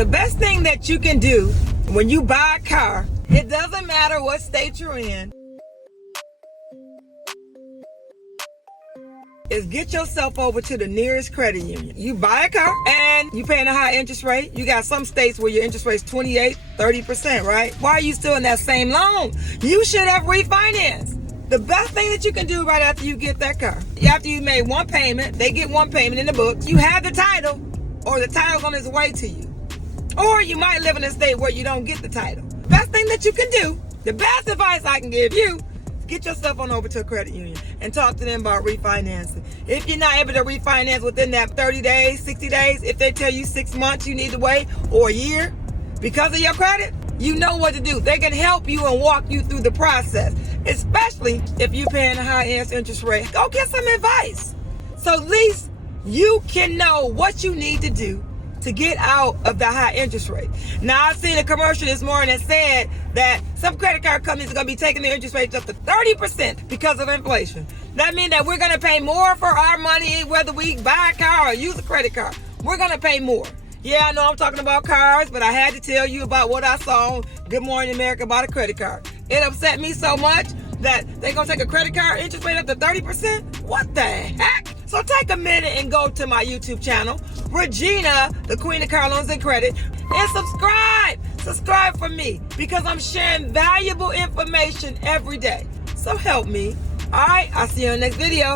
The best thing that you can do when you buy a car, it doesn't matter what state you're in, is get yourself over to the nearest credit union. You buy a car and you paying a high interest rate. You got some states where your interest rate is 28, 30%, right? Why are you still in that same loan? You should have refinanced. The best thing that you can do right after you get that car, after you made one payment, they get one payment in the book, you have the title, or the title's on its way to you. Or you might live in a state where you don't get the title. Best thing that you can do, the best advice I can give you, get yourself on over to a credit union and talk to them about refinancing. If you're not able to refinance within that 30 days, 60 days, if they tell you 6 months you need to wait, or a year, because of your credit, you know what to do. They can help you and walk you through the process, especially if you're paying a high interest rate. Go get some advice. So at least you can know what you need to do to get out of the high interest rate. Now, I've seen a commercial this morning that said that some credit card companies are going to be taking their interest rates up to 30% because of inflation. That means that we're going to pay more for our money, whether we buy a car or use a credit card. We're going to pay more. Yeah, I know I'm talking about cars, but I had to tell you about what I saw on Good Morning America about a credit card. It upset me so much that they're going to take a credit card interest rate up to 30%? What the heck? So take a minute and go to my YouTube channel, Regina, the Queen of Car Loans and Credit, and subscribe. Subscribe for me, because I'm sharing valuable information every day. So help me. All right, I'll see you in the next video.